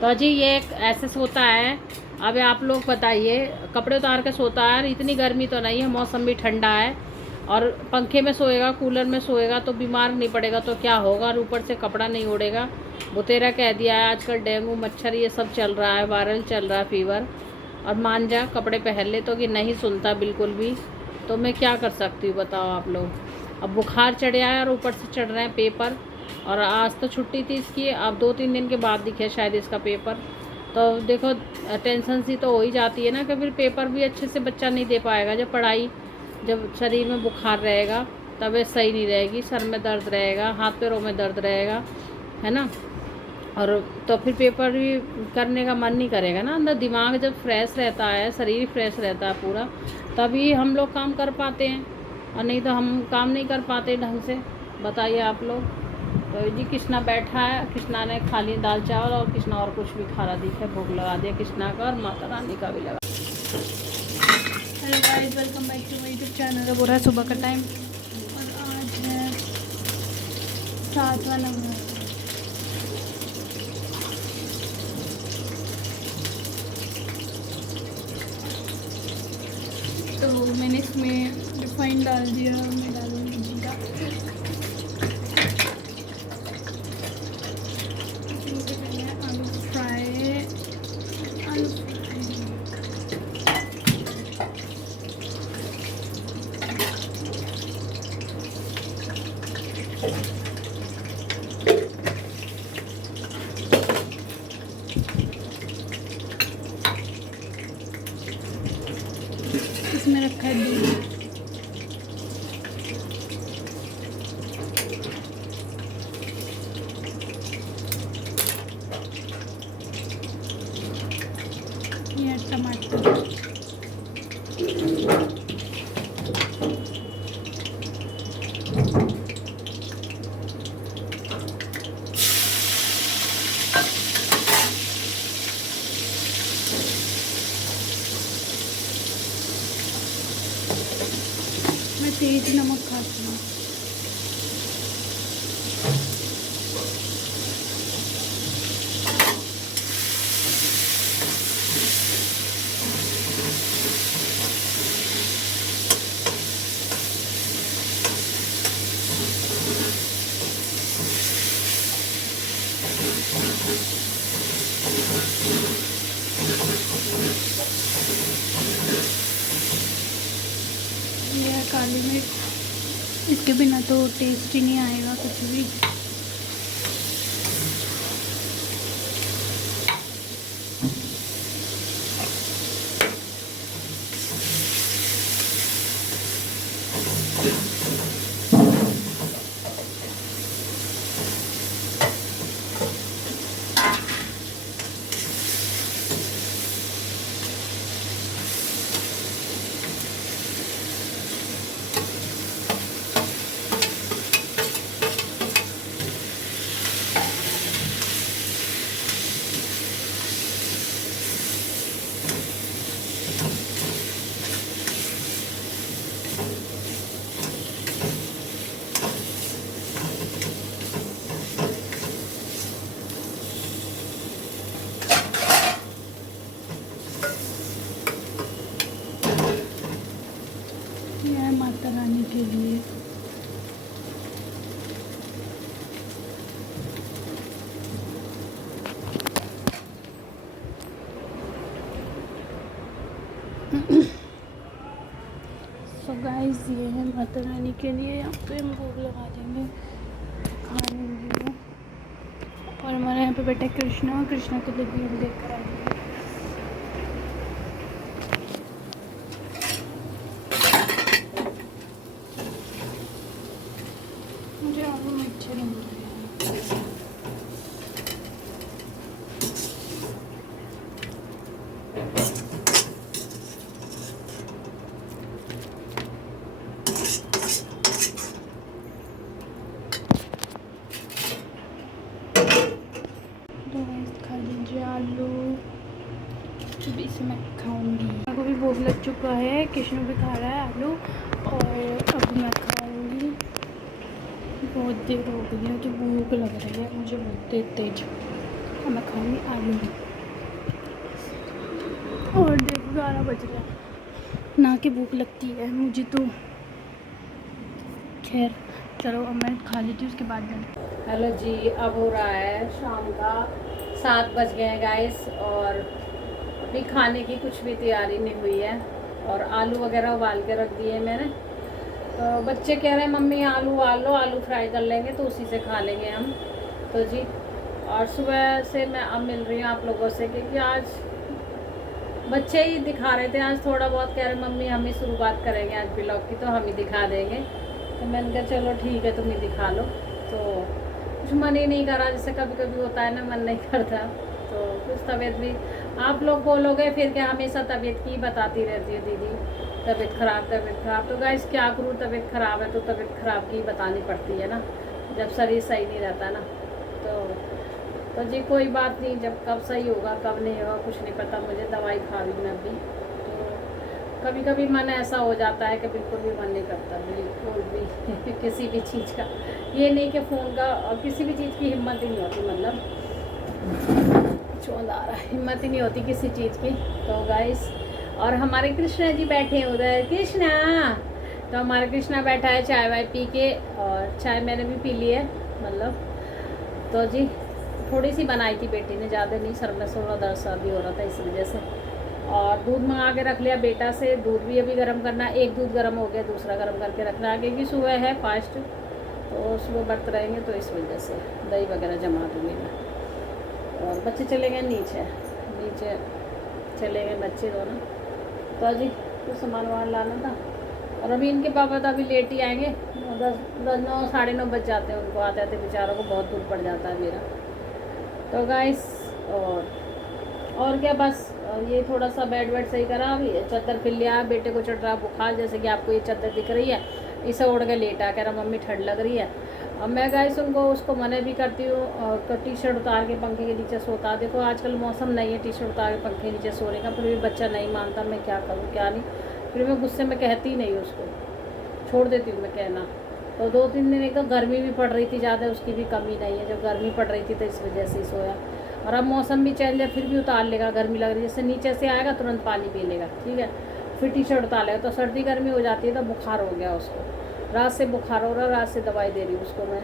तो जी ये ऐसे सोता है। अब आप लोग बताइए, कपड़े उतार के सोता है, इतनी गर्मी तो नहीं है, मौसम भी ठंडा है, और पंखे में सोएगा, कूलर में सोएगा तो बीमार नहीं पड़ेगा तो क्या होगा, और ऊपर से कपड़ा नहीं ओढ़ेगा। बुतेरा कह दिया है, आजकल डेंगू मच्छर ये सब चल रहा है, वायरल चल रहा है, फीवर। और मान जा कपड़े पहन ले तो कि नहीं सुनता बिल्कुल भी। तो मैं क्या कर सकती हूँ बताओ आप लोग। अब बुखार चढ़ आया और ऊपर से चढ़ रहे हैं पेपर, और आज तो छुट्टी थी इसकी, अब 2-3 दिन के बाद दिखे शायद इसका पेपर। तो देखो टेंशन सी तो हो ही जाती है ना, कि फिर पेपर भी अच्छे से बच्चा नहीं दे पाएगा। जब पढ़ाई, जब शरीर में बुखार रहेगा, तबीयत सही नहीं रहेगी, सर में दर्द रहेगा, हाथ पैरों में दर्द रहेगा, है ना। और तो फिर पेपर भी करने का मन नहीं करेगा ना। अंदर दिमाग जब फ्रेश रहता है, शरीर फ्रेश रहता है पूरा, तभी हम लोग काम कर पाते हैं, और नहीं तो हम काम नहीं कर पाते ढंग से। बताइए आप लोग। तो जी कृष्णा बैठा है, कृष्णा ने खा ली दाल चावल, और कृष्णा और कुछ भी खा रहा दिखे, भूख लगा दिया कृष्णा का, और माता रानी का भी लगा। Hello guys, welcome back to my YouTube channel. हो रहा है सुबह का टाइम, और आज है 7वां नंबर। तो मैंने इसमें रिफाइंड डाल दिया, मैं डालूंगी जीरा। इसमें करना है आलू फ्राई, आलू फ्राई। इसमें रखा है दूध। ये टमाटर, मैं तेज नमक खाती हूँ। ये है काली मिर्च, इसके बिना तो टेस्ट ही नहीं आएगा कुछ भी। यह है माता रानी के लिए। सो गाइस, ये है माता रानी के लिए। यहाँ पे हम भोग लगा देंगे, खा लेंगे वो। और हमारे यहाँ पे बेटा कृष्णा, कृष्णा के लिए भी हम लेकर आएंगे। मुझे आलू में अच्छे नहीं लग रहे हैं। तो गाइस खा लीजिए आलू, अभी इसे मैं खाऊंगी। को भी भूख लग चुका है, कृष्ण भी खा रहा है आलू, और अब मैं खाऊंगी। बहुत देर हो गई है, मुझे भूख लग रही है, मुझे बहुत तेज। और मैं खाऊंगी आलू। और देखो 11 बज रहे हैं, ना कि भूख लगती है मुझे तो। खैर चलो अब मैं खा लेती हूँ, उसके बाद जाना। हेलो जी, अब हो रहा है शाम का 7 बज गए हैं गाइस, और अभी खाने की कुछ भी तैयारी नहीं हुई है। और आलू वगैरह उबाल के रख दिए मैंने। तो बच्चे कह रहे हैं मम्मी आलू उबाल लो, आलू फ्राई कर लेंगे तो उसी से खा लेंगे हम। तो जी, और सुबह से मैं अब मिल रही हूँ आप लोगों से, क्योंकि आज बच्चे ही दिखा रहे थे। आज थोड़ा बहुत कह रहे मम्मी हम ही शुरुआत करेंगे आज ब्लॉग की, तो हम ही दिखा देंगे। तो मैंने कहा चलो ठीक है, तुम ही दिखा लो। तो कुछ मन ही नहीं करा, जैसे कभी कभी होता है ना, मन नहीं करता। तो कुछ तबीयत भी आप लोग बोलोगे फिर क्या, हमेशा तबीयत की बताती रहती है दीदी, तबीयत ख़राब तबीयत ख़राब। तो गाइस क्या करूँ, तबीयत ख़राब है तो तबीयत ख़राब की बतानी पड़ती है ना, जब शरीर सही नहीं रहता ना। तो जी कोई बात नहीं, जब कब सही होगा कब नहीं होगा कुछ नहीं पता मुझे। दवाई खा रही हूँ मैं अभी। तो कभी कभी मन ऐसा हो जाता है कि बिल्कुल भी मन नहीं करता, बिल्कुल भी किसी भी चीज़ का। ये नहीं कि फ़ोन का, और किसी भी चीज़ की हिम्मत ही नहीं होती, मतलब चोंद आ रहा है, हिम्मत ही नहीं होती किसी चीज़ की। तो गाइस, और हमारे कृष्णा जी बैठे हैं उधर, कृष्णा। तो हमारा कृष्णा बैठा है चाय वाय पी के, और चाय मैंने भी पी ली है मतलब। तो जी थोड़ी सी बनाई थी बेटी ने, ज़्यादा नहीं, सर में थोड़ा दर्द सा भी हो रहा था इस वजह से। और दूध मंगा के रख लिया बेटा से, दूध भी अभी गर्म करना है। एक दूध गर्म हो गया, दूसरा गर्म करके रखना है, क्योंकि सुबह है फास्ट, तो सुबह व्रत रहेंगे तो इस वजह से दही वगैरह जमा दूँगी मैं। और बच्चे चले गए नीचे चले गए बच्चे दोनों। तो जी कुछ सामान वामान लाना था। और अभी इनके पापा तो अभी लेट ही आएंगे, 9 साढ़े 9 बज जाते हैं उनको आते आते, बेचारों को बहुत दूर पड़ जाता है मेरा। तो गाइस, और क्या, बस ये थोड़ा सा बेड वेड सही करा, अभी चादर फिर लिया। बेटे को चढ़ रहा बुखार, जैसे कि आपको ये चादर दिख रही है, इसे ओढ़ के लेटा, कह रहा मम्मी ठंड लग रही है। अब मैं गाइस उसको मना भी करती हूँ, और टी शर्ट उतार के पंखे के नीचे सोता। देखो आजकल मौसम नहीं है टी शर्ट उतार के पंखे के नीचे सोने का, फिर भी बच्चा नहीं मानता, मैं क्या करूँ क्या नहीं। फिर मैं गुस्से में कहती ही नहीं उसको, छोड़ देती हूँ मैं कहना। तो 2-3 दिन एक तो गर्मी भी पड़ रही थी ज़्यादा, उसकी भी कमी नहीं है, जब गर्मी पड़ रही थी तो इस वजह से सोया। और अब मौसम भी चेंज है, फिर भी उतार लेगा, गर्मी लग रही है, जैसे नीचे से आएगा तुरंत पानी पी लेगा, ठीक है, फिर टी शर्ट उतार लेगा। तो सर्दी गर्मी हो जाती है, तो बुखार हो गया उसको, रात से बुखार हो रहा, रात से दवाई दे रही हूँ उसको मैं।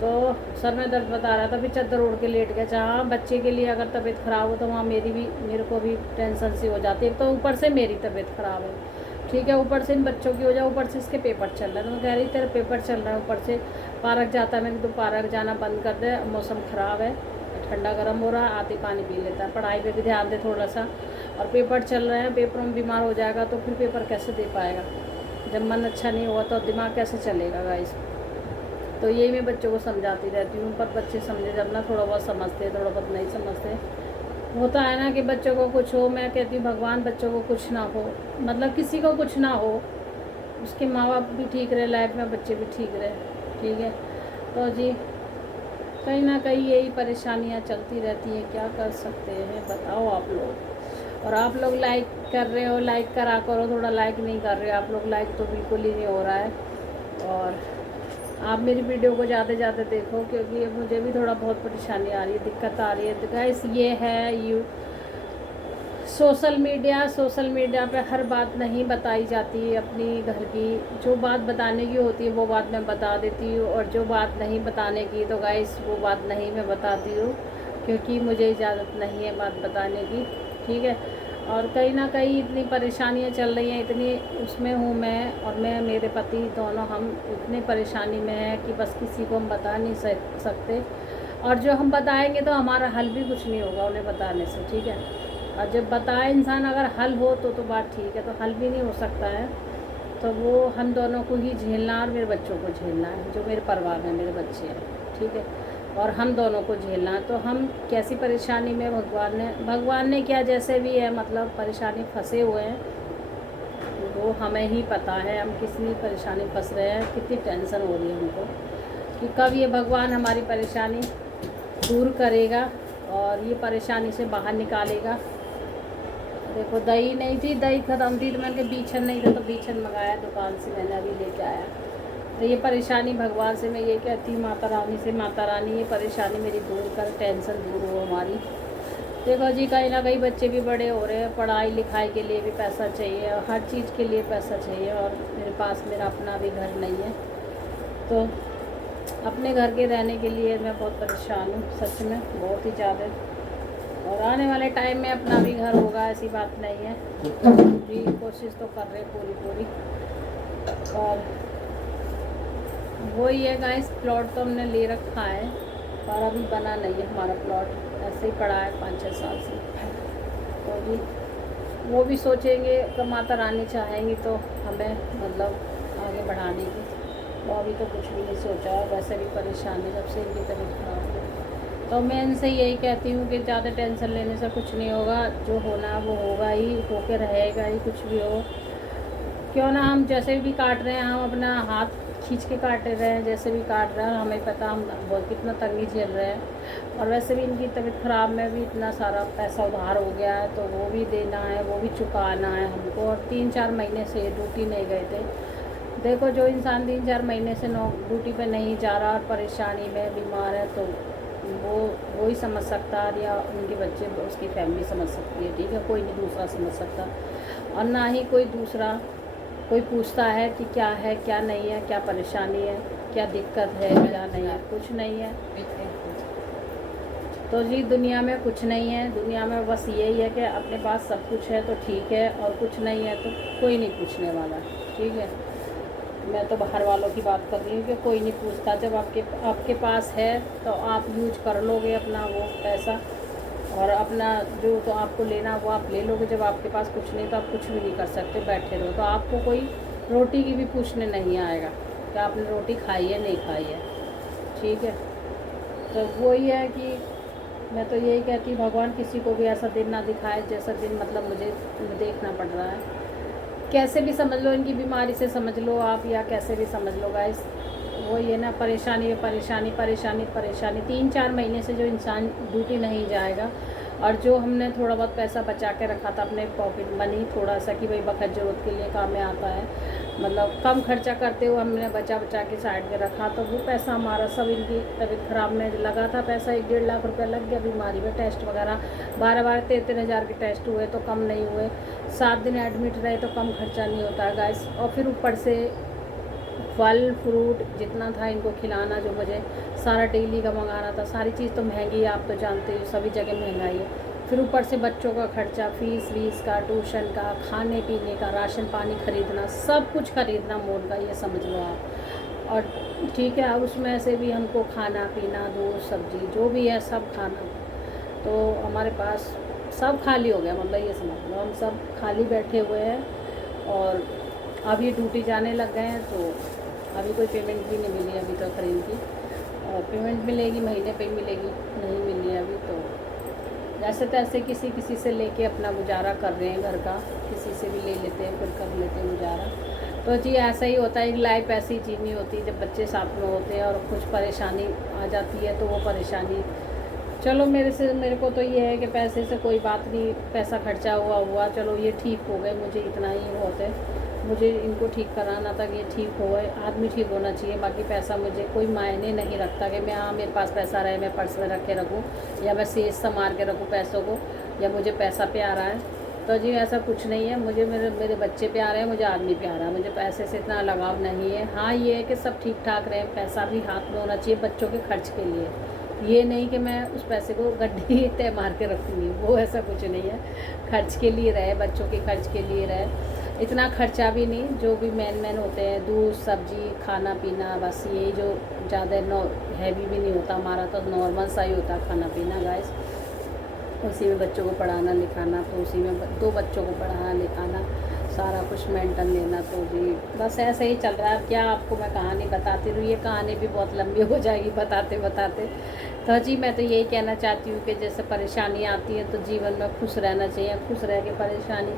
तो सर में दर्द बता रहा था, फिर चादर ओढ़ के लेट गया। जहाँ बच्चे के लिए अगर तबीयत ख़राब हो तो वहाँ मेरे को भी टेंशन सी हो जाती है। तो ऊपर से मेरी तबीयत ख़राब है, ठीक है, ऊपर से इन बच्चों की हो जाए, ऊपर से इसके पेपर चल रहे हैं। तो मैं कह रही तेरे पेपर चल रहा है, ऊपर से पार्क जाता है, मैंने तो पार्क जाना बंद कर दे, मौसम ख़राब है, ठंडा गर्म हो रहा है, आते पानी पी लेता है, पढ़ाई पे भी ध्यान दे थोड़ा सा। और पेपर चल रहे हैं, पेपरों में बीमार हो जाएगा तो फिर पेपर कैसे दे पाएगा, जब मन अच्छा नहीं हुआ तो दिमाग कैसे चलेगा गाइस। तो यही मैं बच्चों को समझाती रहती हूँ, पर बच्चे समझे जब ना, थोड़ा बहुत समझते, थोड़ा बहुत नहीं समझते। होता है ना कि बच्चों को कुछ हो, मैं कहती हूँ भगवान बच्चों को कुछ ना हो, मतलब किसी को कुछ ना हो, उसके माँ बाप भी ठीक रहे लाइफ में, बच्चे भी ठीक रहे, ठीक है। तो जी कहीं ना कहीं यही परेशानियाँ चलती रहती हैं, क्या कर सकते हैं बताओ आप लोग। और आप लोग लाइक कर रहे हो, लाइक करा करो, थोड़ा लाइक नहीं कर रहे हो आप लोग, लाइक तो बिल्कुल ही नहीं हो रहा है। और आप मेरी वीडियो को ज़्यादा ज़्यादा देखो, क्योंकि अब मुझे भी थोड़ा बहुत परेशानी आ रही है, दिक्कत आ रही है। तो गाइस ये है सोशल मीडिया पे हर बात नहीं बताई जाती है, अपनी घर की जो बात बताने की होती है वो बात मैं बता देती हूँ, और जो बात नहीं बताने की तो गाइस वो बात नहीं मैं बताती हूँ, क्योंकि मुझे इजाज़त नहीं है बात बताने की, ठीक है। और कहीं ना कहीं इतनी परेशानियाँ चल रही हैं, इतनी उसमें हूँ मैं और मेरे पति दोनों, हम इतने परेशानी में हैं कि बस किसी को हम बता नहीं सकते। और जो हम बताएंगे तो हमारा हल भी कुछ नहीं होगा उन्हें बताने से, ठीक है। और जब बताए इंसान अगर हल हो तो बात ठीक है, तो हल भी नहीं हो सकता है, तो वो हम दोनों को ही झेलना और मेरे बच्चों को झेलना है, जो मेरे परिवार में मेरे बच्चे हैं, ठीक है, और हम दोनों को झेलना है। तो हम कैसी परेशानी में, भगवान ने क्या जैसे भी है, मतलब परेशानी फंसे हुए हैं, वो हमें ही पता है हम कितनी परेशानी फंस रहे हैं, कितनी टेंशन हो रही है हमको, कि कब ये भगवान हमारी परेशानी दूर करेगा और ये परेशानी से बाहर निकालेगा। देखो दही नहीं थी, दही ख़त्म थी, तो मैंने बीछन नहीं था तो बीछन मंगाया दुकान से, मैंने अभी लेके आया। तो ये परेशानी भगवान से मैं ये कहती हूँ, माता रानी से, माता रानी ये परेशानी मेरी दूर कर, टेंशन दूर हो हमारी। देखो जी, कहीं ना कहीं बच्चे भी बड़े हो रहे हैं, पढ़ाई लिखाई के लिए भी पैसा चाहिए और हर चीज़ के लिए पैसा चाहिए, और मेरे पास मेरा अपना भी घर नहीं है। तो अपने घर के रहने के लिए मैं बहुत परेशान हूँ, सच में बहुत ही ज़्यादा। और आने वाले टाइम में अपना भी घर होगा, ऐसी बात नहीं है जी, कोशिश तो कर रहे पूरी। और वही है गाइस, प्लॉट तो हमने ले रखा है और अभी बना नहीं है हमारा प्लॉट, ऐसे ही पड़ा है 5-6 साल से। तो भी वो भी सोचेंगे कि माता रानी चाहेंगी तो हमें मतलब आगे बढ़ाने की, तो अभी तो कुछ भी नहीं सोचा है। वैसे भी परेशानी जब से इनकी तबीयत खराब है, तो मैं इनसे यही कहती हूँ कि ज़्यादा टेंशन लेने से कुछ नहीं होगा, जो होना वो होगा ही, होके रहेगा ही, कुछ भी हो। क्यों ना हम जैसे भी काट रहे हैं, हम अपना हाथ खींच के काट रहे हैं, जैसे भी काट रहे हैं, हमें पता हम बहुत कितना तंगी झेल रहे हैं। और वैसे भी इनकी तबीयत ख़राब में भी इतना सारा पैसा उधार हो गया है, तो वो भी देना है, वो भी चुकाना है हमको। और 3-4 महीने से ड्यूटी नहीं गए थे। देखो, जो इंसान 3-4 महीने से ड्यूटी पे नहीं जा रहा और परेशानी में बीमार है, तो वो ही समझ सकता है, या उनके बच्चे, उसकी फैमिली समझ सकती है, ठीक है, कोई नहीं दूसरा समझ सकता। और ना ही कोई दूसरा कोई पूछता है कि क्या है, क्या नहीं है, क्या परेशानी है, क्या दिक्कत है, क्या नहीं है, कुछ नहीं है। तो जी, दुनिया में कुछ नहीं है, दुनिया में बस यही है कि अपने पास सब कुछ है तो ठीक है, और कुछ नहीं है तो कोई नहीं पूछने वाला, ठीक है। मैं तो बाहर वालों की बात कर रही हूँ कि कोई नहीं पूछता। जब आपके पास है तो आप यूज कर लोगे अपना वो पैसा, और अपना जो तो आपको लेना वो आप ले लोगे। जब आपके पास कुछ नहीं तो आप कुछ भी नहीं कर सकते, बैठे रहो। तो आपको कोई रोटी की भी पूछने नहीं आएगा कि आपने रोटी खाई है नहीं खाई है, ठीक है। तो वही है कि मैं तो यही कहती हूँ, भगवान किसी को भी ऐसा दिन ना दिखाए जैसा दिन मतलब मुझे देखना पड़ रहा है। कैसे भी समझ लो, इनकी बीमारी से समझ लो आप, या कैसे भी समझ लो गाइस, वही है ना, परेशानी है, परेशानी परेशानी परेशानी। 3-4 महीने से जो इंसान ड्यूटी नहीं जाएगा, और जो हमने थोड़ा बहुत पैसा बचा के रखा था अपने पॉकेट मनी, थोड़ा सा कि भाई वक्त ज़रूरत के लिए काम में आता है, मतलब कम खर्चा करते हुए हमने बचा के साइड में रखा, तो वो पैसा हमारा सब इनकी तबीयत ख़राब में लगा था। पैसा 1-1.5 लाख रुपया लग गया बीमारी में, टेस्ट वगैरह 12-13 हज़ार के टेस्ट हुए तो कम नहीं हुए, 7 दिन एडमिट रहे तो कम खर्चा नहीं होता है गाइस। और फिर ऊपर से फल फ्रूट जितना था इनको खिलाना, जो मुझे सारा डेली का मंगाना था, सारी चीज़ तो महंगी है, आप तो जानते हो सभी जगह महंगाई है। फिर ऊपर से बच्चों का खर्चा, फीस वीस का, ट्यूशन का, खाने पीने का, राशन पानी खरीदना, सब कुछ खरीदना मोल का, ये समझ लो आप। और ठीक है, अब उसमें से भी हमको खाना पीना, दूध सब्जी जो भी है सब खाना, तो हमारे पास सब खाली हो गया, मतलब ये समझ लो हम सब खाली बैठे हुए हैं। और अब ये ड्यूटी जाने लग गए हैं, तो अभी कोई पेमेंट भी नहीं मिली अभी तक इनकी, और पेमेंट मिलेगी महीने पे मिलेगी, नहीं मिली अभी। तो जैसे तैसे किसी से लेके अपना गुजारा कर रहे हैं घर का, किसी से भी ले लेते हैं, फिर कर लेते हैं गुजारा। तो जी ऐसा ही होता है, लाइफ ऐसी जीनी होती है, जब बच्चे साथ में होते हैं और कुछ परेशानी आ जाती है तो वो परेशानी, चलो मेरे को तो ये है कि पैसे से कोई बात नहीं, पैसा खर्चा हुआ चलो ये ठीक हो गए, मुझे इतना ही बहुत है, मुझे इनको ठीक कराना था कि ये ठीक हो गए। आदमी ठीक होना चाहिए, बाकी पैसा मुझे कोई मायने नहीं रखता कि मैं मेरे पास पैसा रहे, मैं पर्स में रख के रखूँ, या मैं सेज संभाल के रखूँ पैसों को, या मुझे पैसा प्यारा है। तो जी ऐसा कुछ नहीं है, मुझे मेरे बच्चे प्यारे हैं, मुझे आदमी प्यारा है, मुझे पैसे से इतना लगाव नहीं है। हाँ ये है कि सब ठीक ठाक रहे, पैसा भी हाथ में होना चाहिए बच्चों के खर्च के लिए, ये नहीं कि मैं उस पैसे को गड्ढे तय मार के रखूँगी, वो ऐसा कुछ नहीं है। खर्च के लिए रहे, बच्चों के खर्च के लिए रहे, इतना खर्चा भी नहीं, जो भी मेन होते हैं, दूध सब्जी खाना पीना, बस यही जो ज़्यादा हैवी भी नहीं होता हमारा, तो नॉर्मल सा ही होता खाना पीना गाइस। उसी में बच्चों को पढ़ाना लिखाना, तो उसी में 2 बच्चों को पढ़ाना लिखाना, सारा कुछ मेंटेन लेना, तो जी बस ऐसे ही चल रहा है। क्या आपको मैं कहानी बताती रहूँ, ये कहानी भी बहुत लंबी हो जाएगी बताते बताते। तो जी मैं तो यही कहना चाहती हूँ कि जैसे परेशानी आती है तो जीवन में खुश रहना चाहिए, खुश रह के परेशानी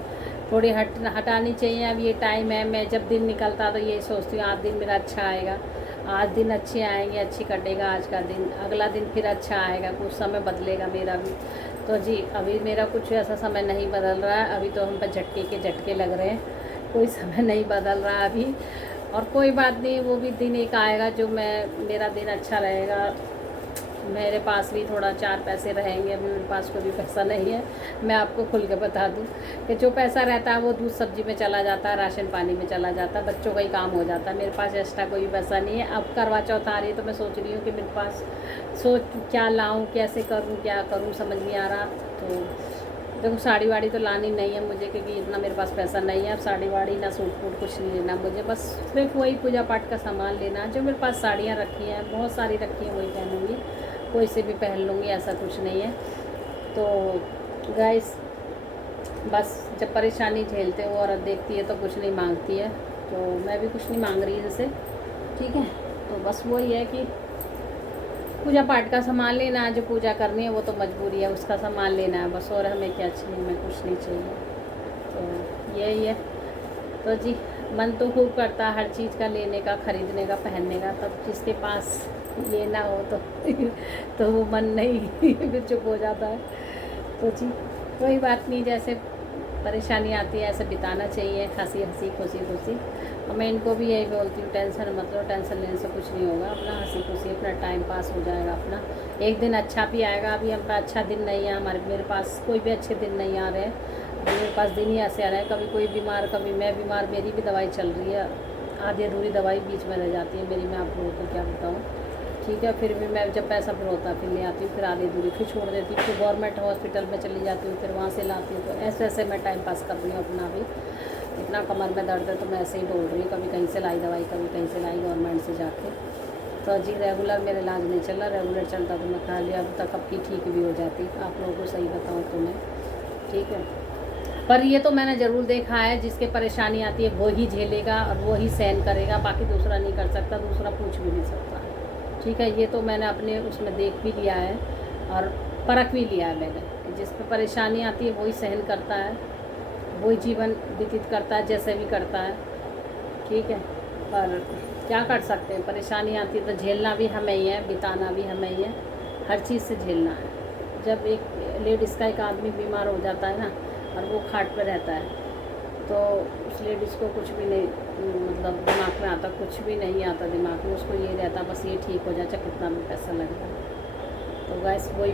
थोड़ी हटानी चाहिए। अब ये टाइम है, मैं जब दिन निकलता तो यही सोचती हूँ आज दिन मेरा अच्छा आएगा, आज दिन अच्छे आएंगे, अच्छी कटेगा आज का दिन, अगला दिन फिर अच्छा आएगा, कुछ समय बदलेगा मेरा भी। तो जी अभी मेरा कुछ ऐसा समय नहीं बदल रहा है, अभी तो हम पर झटके के झटके लग रहे हैं, कोई समय नहीं बदल रहा अभी। और कोई बात नहीं, वो भी दिन एक आएगा जो मेरा दिन अच्छा रहेगा, मेरे पास भी थोड़ा 4 पैसे रहेंगे। अभी मेरे पास कोई भी पैसा नहीं है, मैं आपको खुल के बता दूं कि जो पैसा रहता है वो दूध सब्जी में चला जाता है, राशन पानी में चला जाता है, बच्चों का ही काम हो जाता है। मेरे पास एक्स्ट्रा कोई पैसा नहीं है। अब करवा चौथ आ रही है तो मैं सोच रही हूँ कि मेरे पास क्या लाऊँ, कैसे करूँ, क्या करूँ, समझ नहीं आ रहा। तो देखो साड़ी वाड़ी तो लानी नहीं है मुझे, क्योंकि इतना मेरे पास पैसा नहीं है। अब साड़ी वाड़ी ना सूट वूट कुछ नहीं लेना मुझे, बस सिर्फ वही पूजा पाठ का सामान लेना। जो मेरे पास साड़ियाँ रखी हैं, बहुत सारी रखी हैं, वही पहनूँगी, कोई से भी पहन लूँगी, ऐसा कुछ नहीं है। तो गाइस, बस जब परेशानी झेलते हो औरत देखती है तो कुछ नहीं मांगती है, तो मैं भी कुछ नहीं मांग रही इनसे, ठीक है। तो बस वही है कि पूजा पाठ का सामान लेना है, जो पूजा करनी है वो तो मजबूरी है, उसका सामान लेना है बस, और हमें क्या चाहिए, हमें कुछ नहीं चाहिए। तो यही है। तो जी, मन तो खूब करता है हर चीज़ का लेने का, ख़रीदने का, पहनने का, तब जिसके पास ये ना हो तो वो मन नहीं फिर चुप हो जाता है। तो जी कोई बात नहीं, जैसे परेशानी आती है ऐसे बिताना चाहिए, हंसी हंसी खुशी खुशी। और मैं इनको भी यही बोलती हूँ, टेंशन मत लो, टेंशन लेने से कुछ नहीं होगा, अपना हंसी खुशी अपना टाइम पास हो जाएगा अपना। एक दिन अच्छा भी आएगा। अभी हम पे अच्छा दिन नहीं है, मेरे पास कोई भी अच्छे दिन नहीं आ रहे हैं। मेरे पास दिन ही ऐसे आ रहे हैं, कभी कोई बीमार, कभी मैं बीमार, मेरी भी दवाई चल रही है, आधी अधूरी दवाई बीच में रह जाती है मेरी, मैं आप लोगों को क्या बताऊँ, ठीक है। फिर भी मैं जब पैसा फिर होता फिर ले आती हूँ, फिर आधी दूरी फिर छोड़ देती हूँ, फिर गवर्नमेंट हॉस्पिटल में चली जाती हूँ, फिर वहाँ से लाती हूँ। तो ऐसे ऐसे मैं टाइम पास कर रही हूँ अपना भी। इतना कमर में दर्द है तो मैं ऐसे ही डोल रही हूँ, कभी कहीं से लाई दवाई, कभी कहीं से लाई गवर्नमेंट से जाके। तो जी रेगुलर मेरा इलाज नहीं चल रहा, रेगुलर चलता तो मैं खा लिया अभी तक, अब की ठीक भी हो जाती, आप लोगों को सही बताऊँ तो मैं, ठीक है। पर ये तो मैंने ज़रूर देखा है, जिसके परेशानी आती है वो ही झेलेगा और वो ही सहन करेगा, बाकी दूसरा नहीं कर सकता, दूसरा पूछ भी नहीं सकता, ठीक है। ये तो मैंने अपने उसमें देख भी लिया है और परख भी लिया है मैंने, कि जिस पर परेशानी आती है वही सहन करता है, वही जीवन व्यतीत करता है, जैसे भी करता है, ठीक है। पर क्या कर सकते हैं, परेशानी आती है तो झेलना भी हमें ही है, बिताना भी हमें ही है, हर चीज़ से झेलना है। जब एक लेडीज़ का एक आदमी बीमार हो जाता है ना, और वो खाट पर रहता है, तो उस लेडीज़ को कुछ भी नहीं, मतलब दिमाग में आता, कुछ भी नहीं आता दिमाग में, उसको ये रहता बस ये ठीक हो जाए, चाहे कितना भी पैसा लगेगा। तो गैस वही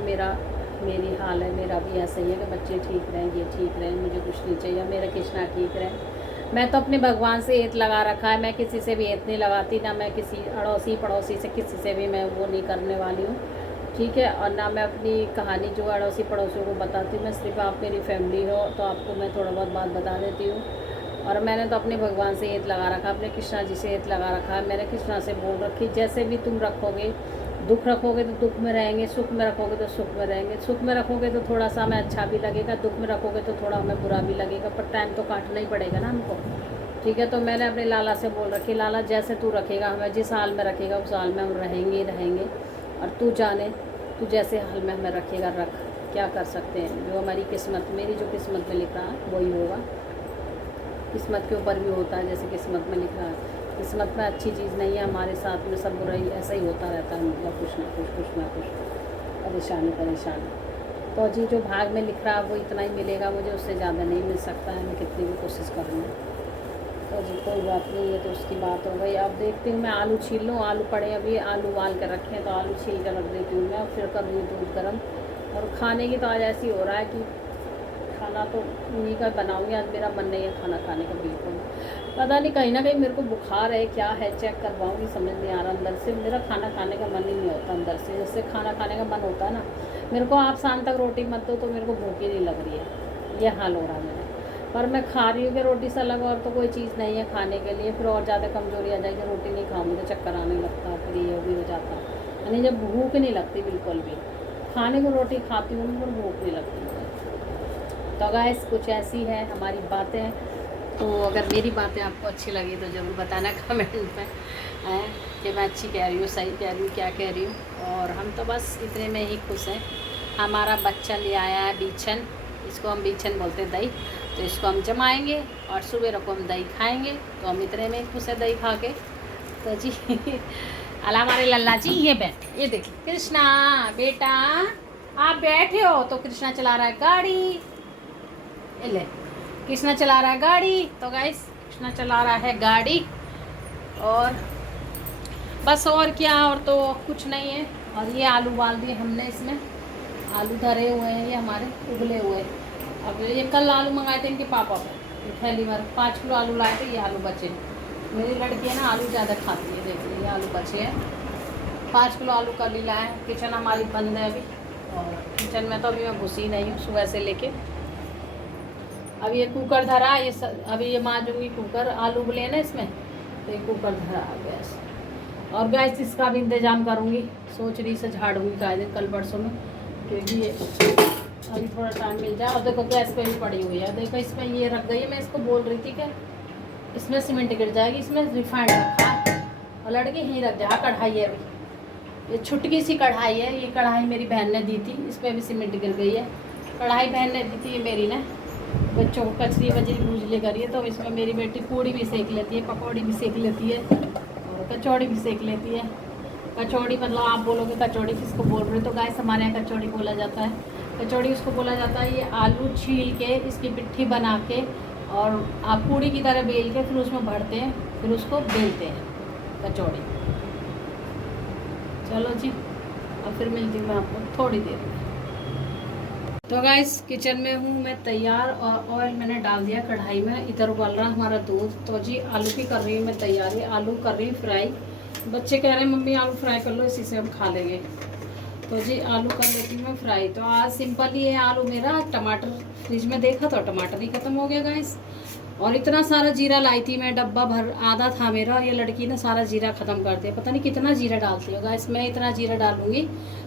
मेरी हाल है, मेरा भी ऐसा ही है कि बच्चे ठीक रहें, ये ठीक रहें, मुझे कुछ नहीं चाहिए, मेरा कृष्णा ठीक रहे। मैं तो अपने भगवान से एत लगा रखा है, मैं किसी से भी एत नहीं लगाती, ना मैं किसी अड़ोसी पड़ोसी से किसी से भी मैं वो नहीं करने वाली हूँ, ठीक है। और ना मैं अपनी कहानी जो अड़ोसी पड़ोसियों को बताती हूँ, मैं सिर्फ आप मेरी फैमिली हो तो आपको मैं थोड़ा बहुत बात बता देती हूँ। और मैंने तो अपने भगवान से एत लगा रखा, अपने कृष्णा जी से एत लगा रखा है, मैंने कृष्णा से बोल रखी, जैसे भी तुम रखोगे, दुख रखोगे तो दुख में रहेंगे, सुख में रखोगे तो सुख में रहेंगे, सुख में रखोगे तो थोड़ा सा हमें अच्छा भी लगेगा, दुख में रखोगे तो थोड़ा हमें बुरा भी लगेगा, पर टाइम तो काटना ही पड़ेगा ना हमको, ठीक है। तो मैंने अपने लाला से बोल रखी, लाला जैसे तू रखेगा, हमें जिस हाल में रखेगा उस हाल में हम रहेंगे ही रहेंगे, और तू जाने तू जैसे हाल में हमें रखेगा रख, क्या कर सकते हैं, जो हमारी किस्मत, मेरी जो किस्मत में लिखा है वही होगा। किस्मत के ऊपर भी होता है, जैसे किस्मत में लिखा है, किस्मत में अच्छी चीज़ नहीं है हमारे साथ में, सब बुराई ऐसा ही होता रहता है, मतलब कुछ ना कुछ परेशानी। तो जी जो भाग में लिख रहा है वो इतना ही मिलेगा मुझे, उससे ज़्यादा नहीं मिल सकता है, मैं कितनी भी कोशिश कर रही हूँ। तो जी कोई बात नहीं है, तो उसकी बात हो गई। अब देखती हूँ मैं आलू छील लूँ, आलू पड़े अभी, आलू उबाल कर रखे हैं, तो आलू छील कर रख देती हूँ मैं, और फिर कर रही हूँ दूध गर्म। और खाने की तो आज ऐसी हो रहा है कि खाना तो उन्हीं का बनाऊँगी, आज मेरा मन नहीं है खाना खाने का बिल्कुल, पता नहीं कहीं ना कहीं मेरे को बुखार है क्या है, चेक करवाऊँगी, समझ नहीं आ रहा, अंदर से मेरा खाना खाने का मन ही नहीं होता, अंदर से जैसे खाना खाने का मन होता है ना मेरे को, आप शाम तक रोटी मत दो तो मेरे को भूख ही नहीं लग रही है, ये हाल हो रहा है मेरा। पर मैं खा रही हूँ कि रोटी से अलग और तो कोई चीज़ नहीं है खाने के लिए, फिर और ज़्यादा कमज़ोरी आ जाएगी, रोटी नहीं खाऊंगी तो चक्कर आने लगता है, फिर ये भी हो जाता है, यानी जब भूख नहीं लगती बिल्कुल भी, खाने को रोटी खाती हूँ पर भूख नहीं लगती मुझे। तो गाइस कुछ ऐसी है हमारी बातें, तो अगर मेरी बातें आपको अच्छी लगी तो ज़रूर बताना कमेंट में कि मैं अच्छी कह रही हूँ, सही कह रही हूँ, क्या कह रही हूँ। और हम तो बस इतने में ही खुश हैं। हमारा बच्चा ले आया है बीछन, इसको हम बीछन बोलते हैं दही, तो इसको हम जमाएंगे और सुबह को हम दही खाएंगे, तो हम इतने में ही खुश है दही खा के। तो जी अला हमारे लल्ला जी ये बैठे, ये देखिए कृष्णा बेटा आप बैठे हो, तो कृष्णा चला रहा है गाड़ी, ले कृष्णा चला रहा है गाड़ी। तो गाइस कृष्णा चला रहा है गाड़ी, और बस और क्या, और तो कुछ नहीं है। और ये आलू उबाल दिए हमने, इसमें आलू धरे हुए हैं ये हमारे उबले हुए। अब ये कल आलू मंगाए थे इनके पापा पे, ये थैली भर 5 किलो आलू लाए थे, ये आलू बचे। मेरी लड़की है ना आलू ज़्यादा खाती है, देख लीजिए आलू बचे हैं। 5 किलो आलू कल ही लाए। किचन हमारी बंद है अभी, और किचन में तो अभी मैं घुसी नहीं हूँ सुबह से लेके। अब ये कुकर धरा, ये अभी ये मांजूंगी कुकर, आलू उबले हैं ना इसमें, तो ये कुकर धरा गैस। और गैस इसका भी इंतज़ाम करूँगी, सोच रही से झाड़ूंगी काहे दिन कल परसों में, क्योंकि ये अभी थोड़ा टाइम मिल जाए। और देखो गैस पे भी पड़ी हुई है, देखो इसमें ये रख गई है। मैं इसको बोल रही थी कि इसमें सीमेंट गिर जाएगी, इसमें रिफाइंड रखा है और लड़के यहीं रख जा। कढ़ाई है अभी, ये छुटकी सी कढ़ाई है, ये कढ़ाई मेरी बहन ने दी थी, इस पर भी सीमेंट गिर गई है। कढ़ाई बहन ने दी थी ये मेरी ने, बच्चों को कचरी वचरी भूजले करिए, तो इसमें मेरी बेटी पूड़ी भी सेक लेती है, पकौड़ी भी सेक लेती है और कचौड़ी भी सेक लेती है। कचौड़ी मतलब आप बोलोगे कचौड़ी किसको बोल रहे हो, तो गाइस हमारे यहाँ कचौड़ी बोला जाता है। कचौड़ी उसको बोला जाता है, ये आलू छील के इसकी पिट्ठी बना के और आप पूड़ी की तरह बेल के फिर उसमें भरते हैं, फिर उसको बेलते हैं कचौड़ी। चलो जी, अब फिर मिलती हूँ मैं आपको थोड़ी देर में। तो गाइस किचन में हूँ मैं तैयार, और ऑयल मैंने डाल दिया कढ़ाई में। इधर उबल रहा हमारा दूध। तो जी आलू की कर रही हूँ मैं तैयारी, आलू कर रही हूँ फ्राई। बच्चे कह रहे हैं मम्मी आलू फ्राई कर लो, इसी से हम खा लेंगे। तो जी आलू कर लेती हूँ मैं फ्राई। तो आज सिंपल ही है आलू मेरा। टमाटर फ्रिज में देखा तो टमाटर ही ख़त्म हो गया गाइस। और इतना सारा जीरा लाई थी मैं, डब्बा भर आधा था मेरा, और ये लड़की ने सारा जीरा ख़त्म कर दिया। पता नहीं कितना जीरा डालती हो गाइस, मैं इतना जीरा डालूँगी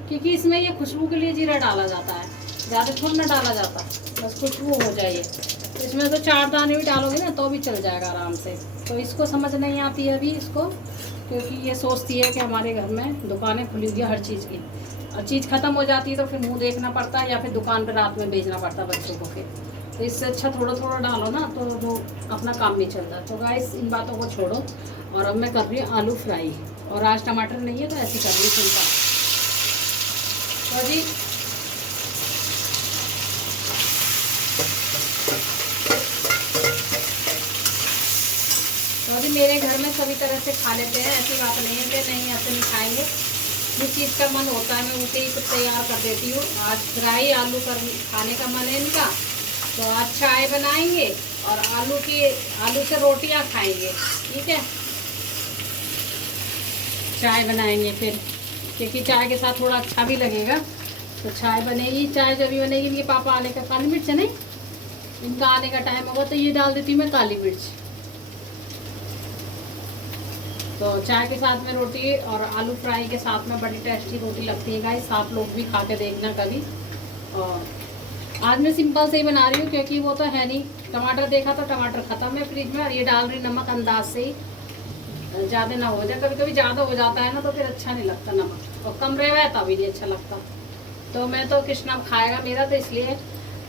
क्योंकि इसमें ये खुशबू के लिए जीरा डाला जाता है, ज़्यादा थोड़ा ना डाला जाता, बस खुशबू हो जाइए। इसमें तो 4 दाने भी डालोगे ना तो भी चल जाएगा आराम से। तो इसको समझ नहीं आती है अभी इसको, क्योंकि ये सोचती है कि हमारे घर में दुकानें खुली हुई है हर चीज़ की, और चीज़ ख़त्म हो जाती है तो फिर मुंह देखना पड़ता है या फिर दुकान पर रात में बेचना पड़ता है बच्चों को फिर। तो इससे अच्छा थोड़ा थोड़ा डालो ना तो वो अपना काम नहीं चलता। तो गाइस इन बातों को छोड़ो, और अब मैं कर रही हूँ आलू फ्राई। और आज टमाटर नहीं है तो ऐसे कर रही हूँ सिंपल। तो जी तो अभी मेरे घर में सभी तरह से खा लेते हैं, ऐसी बात नहीं है कि नहीं ऐसे नहीं खाएंगे। जिस चीज़ का मन होता है मैं उसे ही कुछ तैयार कर देती हूँ। आज फ्राई आलू कर खाने का मन है इनका, तो आज चाय बनाएंगे और आलू से रोटियां खाएंगे। ठीक है, चाय बनाएंगे फिर, क्योंकि चाय के साथ थोड़ा अच्छा भी लगेगा। तो चाय बनेगी, चाय जब भी बनेगी इनके पापा आने का, काली मिर्च है नहीं, इनका आने का टाइम होगा तो ये डाल देती हूँ मैं काली मिर्च। तो चाय के साथ में रोटी और आलू फ्राई के साथ में बड़ी टेस्टी रोटी लगती है गाइस, आप लोग भी खा के देखना कभी। और आज मैं सिंपल से ही बना रही हूँ क्योंकि वो तो है नहीं, टमाटर देखा तो टमाटर ख़त्म है फ्रिज में, और ये डाल रही नमक अंदाज से ही, ज़्यादा ना हो जाए। कभी कभी ज़्यादा हो जाता है ना तो फिर अच्छा नहीं लगता नमक, और कम रहे तभी नहीं अच्छा लगता। तो मैं तो कृष्णा खाएगा मेरा, तो इसलिए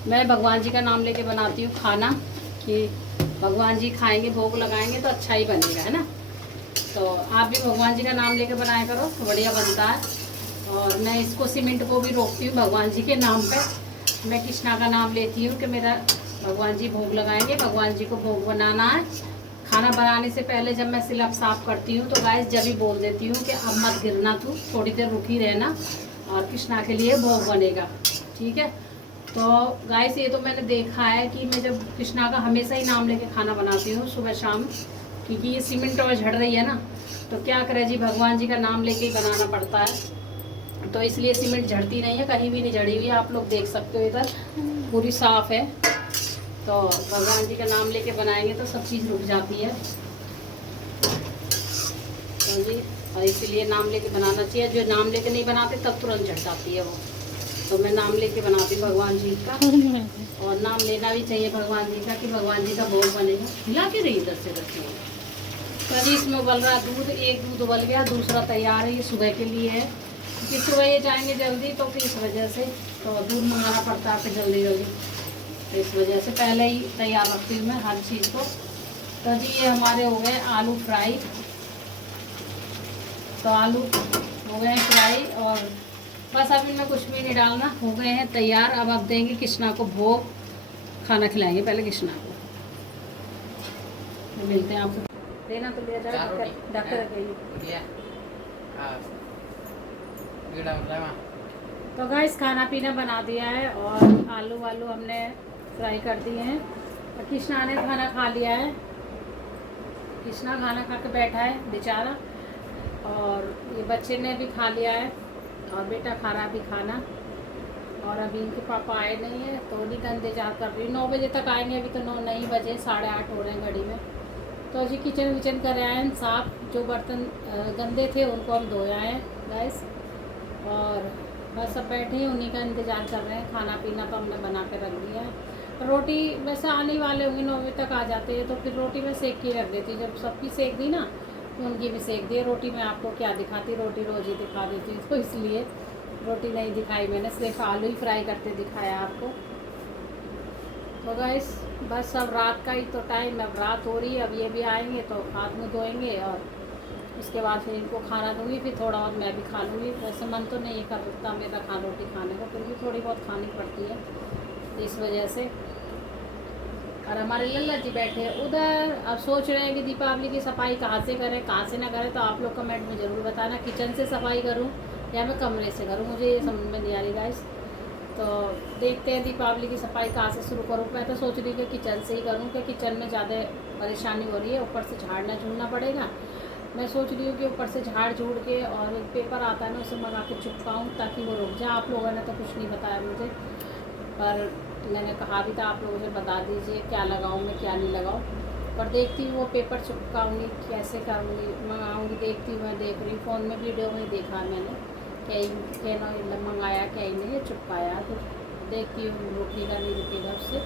मैं भगवान जी का नाम लेके बनाती हूँ खाना, कि भगवान जी खाएंगे भोग लगाएंगे तो अच्छा ही बनेगा, है ना। तो आप भी भगवान जी का नाम लेके बनाया करो तो बढ़िया बनता है। और मैं इसको सीमेंट को भी रोकती हूँ भगवान जी के नाम पे। मैं कृष्णा का नाम लेती हूँ कि मेरा भगवान जी भोग लगाएंगे, भगवान जी को भोग बनाना है। खाना बनाने से पहले जब मैं सिलप साफ़ करती हूँ तो गाइस जब भी बोल देती हूँ कि अब मत गिरना, तू थोड़ी देर रुकी रहना और कृष्णा के लिए भोग बनेगा। ठीक है, तो गाइस ये तो मैंने देखा है कि मैं जब कृष्णा का हमेशा ही नाम लेके खाना बनाती हूँ सुबह शाम, क्योंकि ये सीमेंट और झड़ रही है ना, तो क्या करें जी, भगवान जी का नाम लेके ही बनाना पड़ता है। तो इसलिए सीमेंट झड़ती नहीं है, कहीं भी नहीं झड़ी हुई है, आप लोग देख सकते हो इधर पूरी साफ़ है। तो भगवान जी का नाम लेके बनाएंगे तो सब चीज़ रुक जाती है। तो जी और इसीलिए नाम लेके बनाना चाहिए, जो नाम लेके नहीं बनाते तब तुरंत झड़ जाती है वो। तो मैं नाम लेके बनाती हूँ भगवान जी का, और नाम लेना भी चाहिए भगवान जी का कि भगवान जी का भोग बनेगा। हिला के रही इधर से रखी है। तो जी इसमें उबल रहा दूध, एक दूध उबल गया, दूसरा तैयार है, ये सुबह के लिए है क्योंकि सुबह ये जाएंगे जल्दी, तो फिर इस वजह से तो दूध मंगाना पड़ता है फिर जल्दी जल्दी, तो इस वजह से पहले ही तैयार रखती हूँ मैं हर चीज़ को। तो जी ये हमारे हो गए आलू फ्राई, तो आलू हो गए फ्राई और बस अब इनमें कुछ भी नहीं डालना, हो गए हैं तैयार। अब आप देंगे कृष्णा को भोग, खाना खिलाएंगे पहले कृष्णा को, मिलते हैं आपको। देना तो ले जाओ, डॉक्टर रखेगी। तो गाइस खाना पीना बना दिया है और आलू वालू हमने फ्राई कर दिए हैं और कृष्णा ने खाना खा लिया है। कृष्णा खाना खा के बैठा है बेचारा, और ये बच्चे ने भी खा लिया है और बेटा खा रहा भी खाना। और अभी इनके पापा आए नहीं है तो उन्हीं का इंतजार कर रही हूँ। 9 बजे तक आएंगे, अभी तो 9 नहीं बजे, 8:30 हो रहे हैं घड़ी में। तो जी किचन विचन कर आए हैं साफ, जो बर्तन गंदे थे उनको हम धोए आए हैं गैस, और बस सब बैठे हैं उन्हीं का इंतज़ार कर रहे हैं। खाना पीना तो हमने बना के रख दिया है। रोटी वैसे आने वाले होंगे, 9 बजे तक आ जाते हैं, तो फिर रोटी मैं सेक के रख देती हूँ। जब सबकी सेक दी ना तो उनकी भी सेक दी। रोटी मैं आपको क्या दिखाती, रोटी रोज़ ही दिखा देती हूँ, तो इसलिए रोटी नहीं दिखाई मैंने, सिर्फ आलू ही फ्राई करते दिखाया आपको। तो गाइस बस अब रात का ही तो टाइम, अब रात हो रही है, अब ये भी आएंगे तो हाथ मुँह धोएंगे और उसके बाद फिर इनको खाना दूँगी, फिर थोड़ा बहुत मैं भी खा लूँगी। वैसे मन तो नहीं करता मेरा रोटी खाने को, फिर भी थोड़ी बहुत खानी पड़ती है इस वजह से। और हमारे लल्ला जी बैठे हैं उधर, अब सोच रहे हैं कि दीपावली की सफाई कहाँ से करें कहाँ से ना करें। तो आप लोग कमेंट में ज़रूर बताना, किचन से सफाई करूँ या मैं कमरे से करूँ, मुझे ये समझ में नहीं आ रही गाइस। तो देखते हैं दीपावली की सफाई कहाँ से शुरू करूँ। मैं तो सोच रही कि किचन से ही करूँ, कि किचन में ज़्यादा परेशानी हो रही है, ऊपर से झाड़ना झूड़ना पड़ेगा। मैं सोच रही हूँ कि ऊपर से झाड़ झूड़ के और एक पेपर आता है ना उसे मंगा के चिपकाऊँ ताकि वो रुक जाए। आप लोगों ने तो कुछ नहीं बताया मुझे, पर मैंने कहा भी था आप लोगों से बता दीजिए क्या लगाऊँ मैं क्या नहीं लगाऊँ। पर देखती हूँ वो पेपर चिपकाऊँगी कैसे करूँगी, मंगाऊँगी, देखती हूँ। मैं देख रही हूँ फ़ोन में वीडियो में देखा मैंने, क्या मंगाया क्या ही नहीं चिपकाया, तो देखती हूँ रुकेगा नहीं रुकेगा उससे।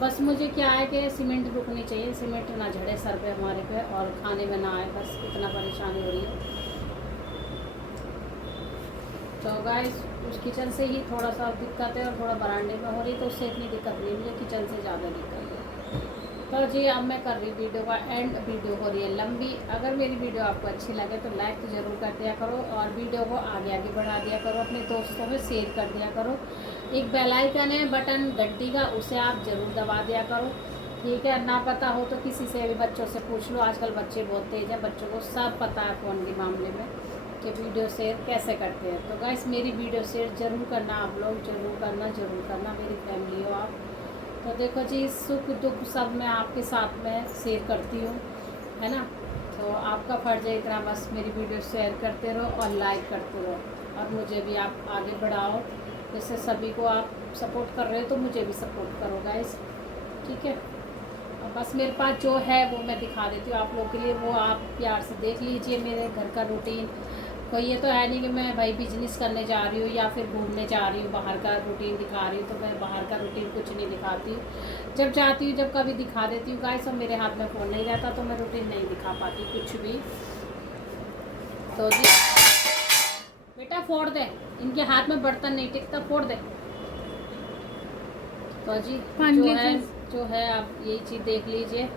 बस मुझे क्या है कि सीमेंट रुकनी चाहिए, सीमेंट ना झड़े सर पे हमारे पे और खाने में ना आए, बस इतना परेशानी हो रही है। तो गाइस उस किचन से ही थोड़ा सा दिक्कत है और थोड़ा बरामदे में हो रही, तो उससे इतनी दिक्कत नहीं, मुझे किचन से ज़्यादा दिक्कत है। तो जी अब मैं कर रही वीडियो का एंड, वीडियो हो रही है लंबी। अगर मेरी वीडियो आपको अच्छी लगे तो लाइक तो ज़रूर कर दिया करो और वीडियो को आगे आगे बढ़ा दिया करो, अपने दोस्तों में शेयर कर दिया करो। एक बेल आइकन है बटन घंटी का, उसे आप ज़रूर दबा दिया करो, ठीक है। ना पता हो तो किसी से भी बच्चों से पूछ लो, आजकल बच्चे बहुत तेज़ हैं, बच्चों को सब पता है फ़ोन के मामले में कि वीडियो शेयर कैसे करते हैं। तो गाइस मेरी वीडियो शेयर ज़रूर करना, आप लोग ज़रूर करना, मेरी फैमिली हो आप। तो देखो जी सुख दुख सब मैं आपके साथ में शेयर करती हूँ, है ना। तो आपका फ़र्ज़ है इतना बस मेरी वीडियो शेयर करते रहो और लाइक करते रहो और मुझे भी आप आगे बढ़ाओ। जैसे सभी को आप सपोर्ट कर रहे हो तो मुझे भी सपोर्ट करो गाइस, ठीक है। और बस मेरे पास जो है वो मैं दिखा देती हूँ आप लोगों के लिए, वो आप प्यार से देख लीजिए। मेरे घर का रूटीन कोई ये तो है नहीं कि मैं भाई बिजनेस करने जा रही हूँ या फिर घूमने जा रही हूँ बाहर का रूटीन दिखा रही हूँ, तो मैं बाहर का रूटीन कुछ नहीं दिखाती। जब जाती हूँ जब कभी दिखा देती हूँ गाइस, और मेरे हाथ में फ़ोन नहीं रहता तो मैं रूटीन नहीं दिखा पाती कुछ भी। तो जी बेटा फोड़ दे, इनके हाथ में बर्तन नहीं टिकता, फोड़ दे। तो जी जो है आप यही चीज़ देख लीजिए।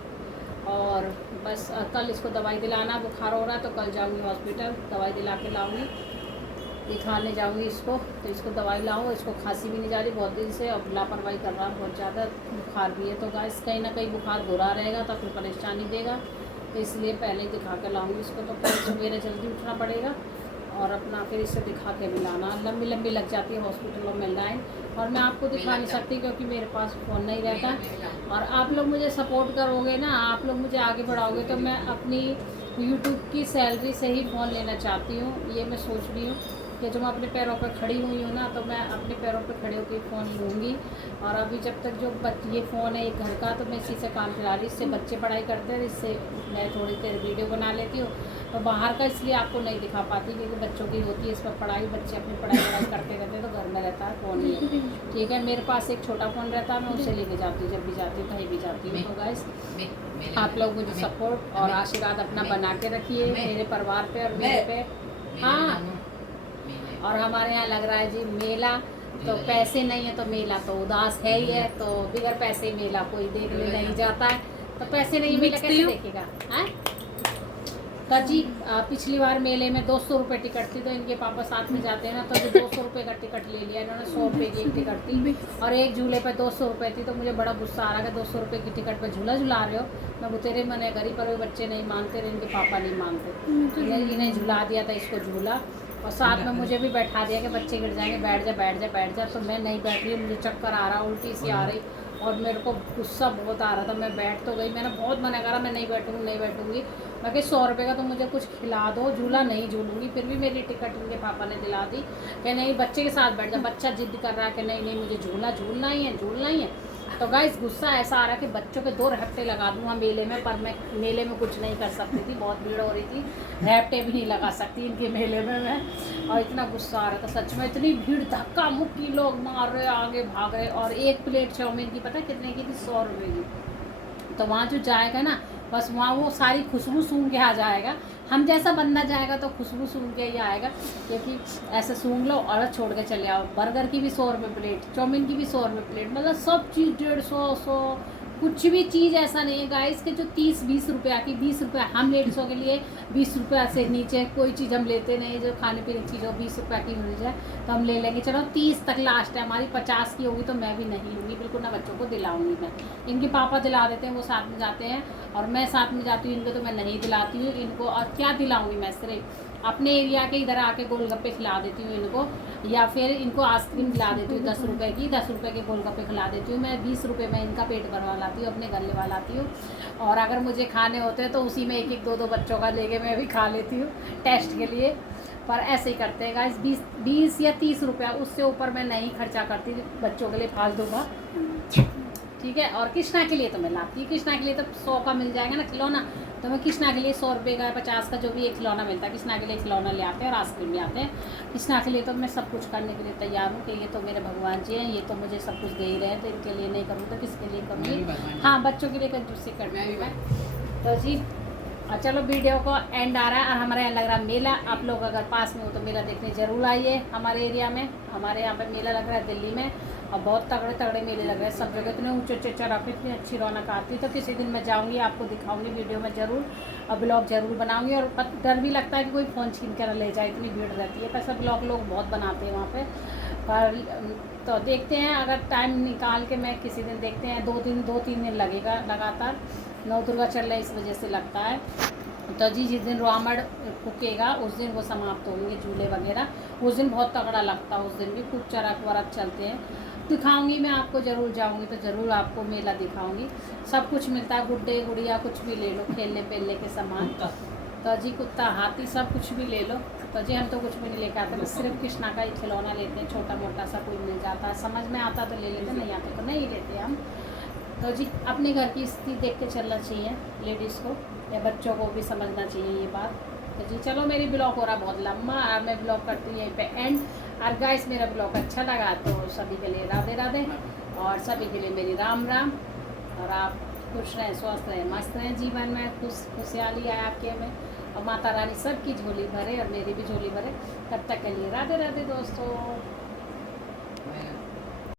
और बस कल इसको दवाई दिलाना, बुखार हो रहा है तो कल जाऊंगी हॉस्पिटल, दवाई दिला के लाऊंगी, दिखाने जाऊंगी इसको। तो इसको दवाई लाऊं, इसको खांसी भी नहीं जा रही बहुत दिन से और लापरवाही कर रहा बहुत ज़्यादा, बुखार भी है। तो गाइस कहीं ना कहीं बुखार हो रहा रहेगा तो फिर परेशानी देगा, तो इसलिए पहले ही दिखा कर लाऊंगी इसको। तो कल सवेरे जल्दी उठना पड़ेगा और अपना फिर इसे दिखा के भी लाना। लंबी लंबी लग जाती है हॉस्पिटलों में लाइन, और मैं आपको दिखा नहीं सकती क्योंकि मेरे पास फ़ोन नहीं रहता। और आप लोग मुझे सपोर्ट करोगे ना, आप लोग मुझे आगे बढ़ाओगे, तो मैं अपनी यूट्यूब की सैलरी से ही फ़ोन लेना चाहती हूँ। ये मैं सोच रही हूँ कि जो मैं अपने पैरों पर खड़ी हुई हूँ ना, तो मैं अपने पैरों पर खड़े होकर फ़ोन लूँगी। और अभी जब तक जो ये फ़ोन है एक घर का, तो मैं इसी से काम चला रही, इससे बच्चे पढ़ाई करते हैं, इससे मैं थोड़ी देर वीडियो बना लेती हूँ। तो बाहर का इसलिए आपको नहीं दिखा पाती क्योंकि बच्चों की होती है इस पर पढ़ाई, बच्चे अपनी पढ़ाई करते रहते हैं, तो घर में रहता है फ़ोन ही, ठीक है। मेरे पास एक छोटा फ़ोन रहता है, मैं उसे लेके जाती हूँ जब भी जाती हूँ कहीं भी जाती हूँ। तो गाइस आप लोग मुझे सपोर्ट और आशीर्वाद अपना बना के रखिए मेरे परिवार पे और मेरे पे। हाँ, और हमारे यहाँ लग रहा है जी मेला, तो पैसे नहीं है तो मेला तो उदास है ही है। तो बिगर पैसे मेला कोई देखने नहीं जाता है, तो पैसे नहीं मिला कैसे देखेगा, हैं? तो जी पिछली बार मेले में 200 रुपये टिकट थी, तो इनके पापा साथ में जाते हैं ना, तो अभी 200 रुपये का टिकट ले लिया इन्होंने। 100 रुपये की एक टिकट थी और एक झूले पे 200 रुपये थी। तो मुझे बड़ा गुस्सा आ रहा है कि 200 रुपये की टिकट पे झूला झुला रहे हो। मैं बुतेरे मने करी, पर वो बच्चे नहीं मानते रहे, इनके पापा नहीं मानते। इन्हें झुला दिया था इसको झूला, और साथ में मुझे भी बैठा दिया कि बच्चे गिर जाएंगे, बैठ जा बैठ जा बैठ जा। तो मैं नहीं बैठ रही, मुझे चक्कर आ रहा, उल्टी सी आ रही और मेरे को गुस्सा बहुत आ रहा था। मैं बैठ तो गई, मैंने बहुत मना करा, मैं नहीं बैठूँगी नहीं बैठूँगी। मैं कि 100 रुपये का तो मुझे कुछ खिला दो, झूला नहीं झूलूँगी। फिर भी मेरी टिकट इनके पापा ने दिला दी कि नहीं बच्चे के साथ बैठ जा। बच्चा जिद कर रहा है कि नहीं नहीं मुझे झूला झूलना ही है, झूलना ही है। तो गाइस गुस्सा ऐसा आ रहा है कि बच्चों के 2 रैप्टे लगा दूँगा मेले में, पर मैं मेले में कुछ नहीं कर सकती थी, बहुत भीड़ हो रही थी, रैप्टे भी नहीं लगा सकती इनके मेले में मैं। और इतना गुस्सा आ रहा था सच में, इतनी भीड़, धक्का मुक्की, लोग मार रहे, आगे भाग रहे। और एक प्लेट चाउमीन की पता है कितने की थी? 100 रुपये की। तो वहाँ जो जाएगा ना, बस वहाँ वो सारी खुशबू सूंघ के आ जाएगा। हम जैसा बंदा जाएगा तो खुशबू सूंघ के ही आएगा, क्योंकि ऐसे सूंघ लो और छोड़ के चले आओ। बर्गर की भी 100 रुपये प्लेट, चाउमीन की भी 100 रुपये प्लेट, मतलब सब चीज़ 150, 100, कुछ भी चीज़ ऐसा नहीं है गाइस कि जो 30-20 रुपया की, 20 रुपये हम लेडीज़ों के लिए 20 रुपया से नीचे कोई चीज़ हम लेते नहीं। जो खाने पीने की चीज़ हो 20 रुपया की मिल जाए तो हम ले लेंगे, चलो 30 तक लास्ट है हमारी। 50 की होगी तो मैं भी नहीं लूँगी, बिल्कुल ना बच्चों को दिलाऊँगी मैं। इनके पापा दिला देते हैं, वो साथ में जाते हैं, और मैं साथ में जाती हूँ इनको, तो मैं नहीं दिलाती हूँ इनको। और क्या दिलाऊँगी मैं? सिर्फ अपने एरिया के इधर आके गोलगप्पे खिला देती हूँ इनको, या फिर इनको आइसक्रीम खिला देती हूँ 10 रुपये की, 10 रुपये के गोलगप्पे खिला देती हूँ मैं। 20 रुपये में इनका पेट भरवा लाती हूँ, अपने घर लेवा लाती हूँ। और अगर मुझे खाने होते हैं तो उसी में 1-1, 2-2 बच्चों का लेके मैं भी खा लेती हूँ टेस्ट के लिए। पर ऐसे ही करते हैं गाइस, 20 या 30 रुपया, उससे ऊपर मैं नहीं खर्चा करती बच्चों के लिए फालतू का, ठीक है। और कृष्णा के लिए तो मैं लाती हूँ, कृष्णा के लिए तो 100 का मिल जाएगा ना खिलौना, तो मैं कृष्णा के लिए 100 रुपये का, 50 का, जो भी एक खिलौना मिलता है कृष्णा के लिए खिलौना ले आते हैं, और आइसक्रीम ले आते हैं। कृष्णा के लिए तो मैं सब कुछ करने के लिए तैयार हूँ कि ये तो मेरे भगवान जी हैं, ये तो मुझे सब कुछ दे ही रहे हैं, तो इनके लिए नहीं करूँ तो किसके लिए करूँगी? हाँ, बच्चों के लिए कंजूसी करना है मैं। तो जी चलो वीडियो को एंड आ रहा है, और हमारे यहाँ लग रहा है मेला। आप लोग अगर पास में हो तो मेला देखने ज़रूर आइए हमारे एरिया में। हमारे यहाँ पे मेला लग रहा है दिल्ली में, और बहुत तगड़े तगड़े मेले लग रहे हैं सब जगह, इतने ऊँचे ऊँचे चढ़ाते, इतनी अच्छी रौनक आती है। तो किसी दिन मैं जाऊँगी, आपको दिखाऊँगी वीडियो में ज़रूर, और ब्लॉग ज़रूर बनाऊँगी। और डर भी लगता है कि कोई फ़ोन छीन कर ले जाए, इतनी भीड़ रहती है। वैसे ब्लॉग लोग बहुत बनाते हैं वहाँ पर तो देखते हैं, अगर टाइम निकाल के मैं किसी दिन, देखते हैं 2-3 दिन लगेगा लगातार। 9 दुर्गा चल रहा है, इस वजह से लगता है। तो जी जिस दिन रावण फूकेगा उस दिन वो समाप्त होंगे झूले वगैरह, उस दिन बहुत तगड़ा लगता है। उस दिन भी खूब चरक वरक चलते हैं, दिखाऊंगी मैं आपको, ज़रूर जाऊंगी तो ज़रूर आपको मेला दिखाऊंगी। सब कुछ मिलता है, गुड्डे गुड़िया कुछ भी ले लो, खेलने पेलने के सामान। तो जी कुत्ता हाथी सब कुछ भी ले लो। तो जी हम तो कुछ भी नहीं लेकर आते, बस सिर्फ कृष्णा का ही खिलौना लेते हैं, छोटा मोटा सा कोई मिल जाता है, समझ में आता तो ले लेते, नहीं आता तो नहीं लेते हम। तो जी अपने घर की स्थिति देख के चलना चाहिए लेडीज़ को, या बच्चों को भी समझना चाहिए ये बात। तो जी चलो, मेरी ब्लॉग हो रहा बहुत लंबा, और मैं ब्लॉग करती हूँ यहीं पे एंड। और गाइस मेरा ब्लॉग अच्छा लगा तो सभी के लिए राधे राधे, और सभी के लिए मेरी राम राम। और आप खुश रहें, स्वस्थ रहें, मस्त रहें, जीवन में खुशहाली आए आपके में, और माता रानी सबकी झोली भरे और मेरी भी झोली भरे। तब तक के लिए राधे राधे दोस्तों।